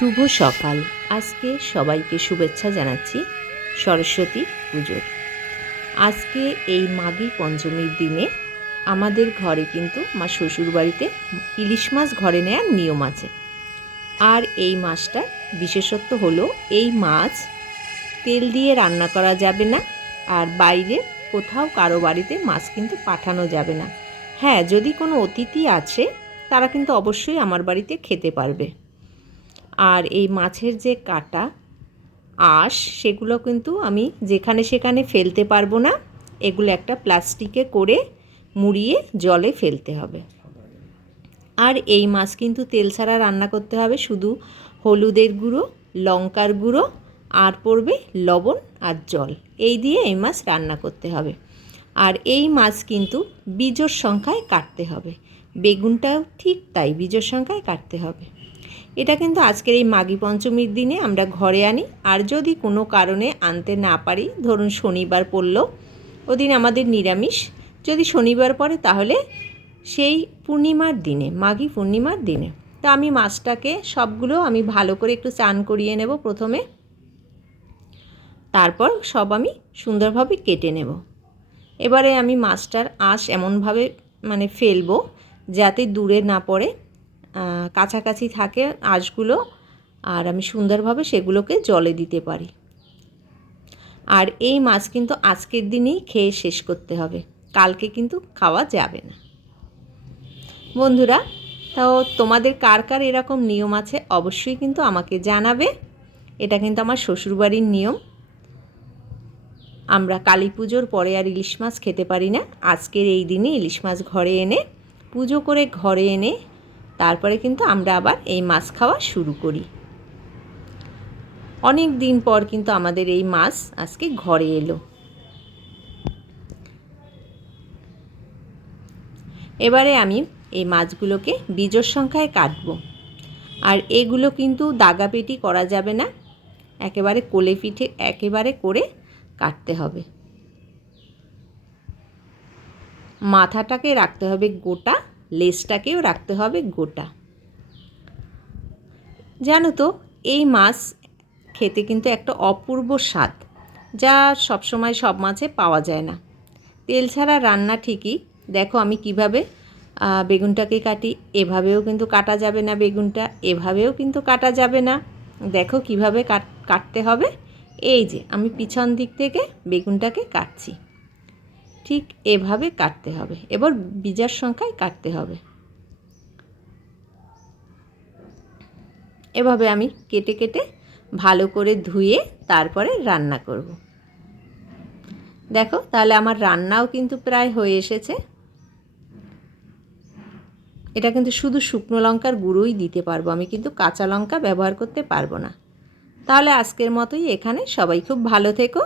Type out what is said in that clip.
শুভ সকাল। আজকে সবাইকে শুভেচ্ছা জানাচ্ছি সরস্বতী পুজোর। আজকে এই মাঘী পঞ্চমীর দিনে আমাদের ঘরে কিন্তু মা শ্বশুরবাড়িতে ইলিশ মাছ ঘরে নেওয়ার নিয়ম আছে। আর এই মাছটার বিশেষত্ব হলো এই মাছ তেল দিয়ে রান্না করা যাবে না, আর বাইরে কোথাও কারো বাড়িতে মাছ কিন্তু পাঠানো যাবে না। হ্যাঁ, যদি কোনো অতিথি আছে তারা কিন্তু অবশ্যই আমার বাড়িতে খেতে পারবে। আর এই মাছের যে কাটা আঁশ সেগুলো কিন্তু আমি যেখানে সেখানে ফেলতে পারবো না, এগুলো একটা প্লাস্টিকে করে মুড়িয়ে জলে ফেলতে হবে। আর এই মাছ কিন্তু তেল ছাড়া রান্না করতে হবে, শুধু হলুদের গুঁড়ো, লঙ্কার গুঁড়ো আর পড়বে লবণ আর জল, এই দিয়ে এই মাছ রান্না করতে হবে। আর এই মাছ কিন্তু বিজোড় সংখ্যায় কাটতে হবে, বেগুনটাও ঠিক তাই বিজোড় সংখ্যায় কাটতে হবে। এটা কিন্তু আজকের এই মাঘী পঞ্চমীর দিনে আমরা ঘরে আনি। আর যদি কোনো কারণে আনতে না পারি, ধরুন শনিবার পড়লো, ওদিন আমাদের নিরামিষ, যদি শনিবার পড়ে তাহলে সেই পূর্ণিমার দিনে, মাঘী পূর্ণিমার দিনে। তো আমি মাছটাকে সবগুলো আমি ভালো করে একটু চান করিয়ে নেব প্রথমে, তারপর সব আমি সুন্দরভাবে কেটে নেব। এবারে আমি মাছটার আঁশ এমনভাবে ফেলবো যাতে দূরে না পড়ে, কাছাকাছি থাকে আঁশগুলো, আর আমি সুন্দরভাবে সেগুলোকে জলে দিতে পারি। আর এই মাছ কিন্তু আজকের দিনেই খেয়ে শেষ করতে হবে, কালকে কিন্তু খাওয়া যাবে না। বন্ধুরা, তাও তোমাদের কার কার এরকম নিয়ম আছে অবশ্যই কিন্তু আমাকে জানাবে। এটা কিন্তু আমার শ্বশুরবাড়ির নিয়ম। আমরা কালী পুজোর পরে আর ইলিশ মাছ খেতে পারি না। আজকের এই দিনে ইলিশ মাছ ঘরে এনে পুজো করে ঘরে এনে তারপরে কিন্তু আমরা আবার এই মাছ খাওয়া শুরু করি। অনেক দিন পর কিন্তু আমাদের এই মাছ আজকে ঘরে এলো। এবারে আমি এই মাছগুলোকে বিজোড় সংখ্যায় কাটবো। আর এগুলো কিন্তু দাগাপেটি করা যাবে না, একেবারে কোলে পিঠে একেবারে করে কাটতে হবে। মাথাটাকে রাখতে হবে গোটা, লেজটাকেও রাখতে হবে গোটা। জানো তো, এই মাছ খেতে কিন্তু একটা অপূর্ব স্বাদ, যা সবসময় সব মাছে পাওয়া যায় না। তেল ছাড়া রান্না ঠিকই, দেখো আমি কিভাবে বেগুনটাকে কাটি। এভাবেও কিন্তু কাটা যাবে না বেগুনটা, এভাবেও কিন্তু কাটা যাবে না। দেখো কিভাবে কাটতে হবে। এই যে আমি পিছন দিক থেকে বেগুনটাকে কাটছি, ঠিক এভাবে কাটতে হবে। এবার বিজোড় সংখ্যায় কাটতে হবে। এভাবে আমি কেটে কেটে ভালো করে ধুয়ে তারপরে রান্না করব। দেখো, তাহলে আমার রান্নাও কিন্তু প্রায় হয়ে এসেছে। এটা কিন্তু শুধু শুকনো লঙ্কার গুঁড়োই দিতে পারবো, আমি কিন্তু কাঁচা লঙ্কা ব্যবহার করতে পারবো না। তাহলে আজকের মতোই এখানে, সবাই খুব ভালো থেকো।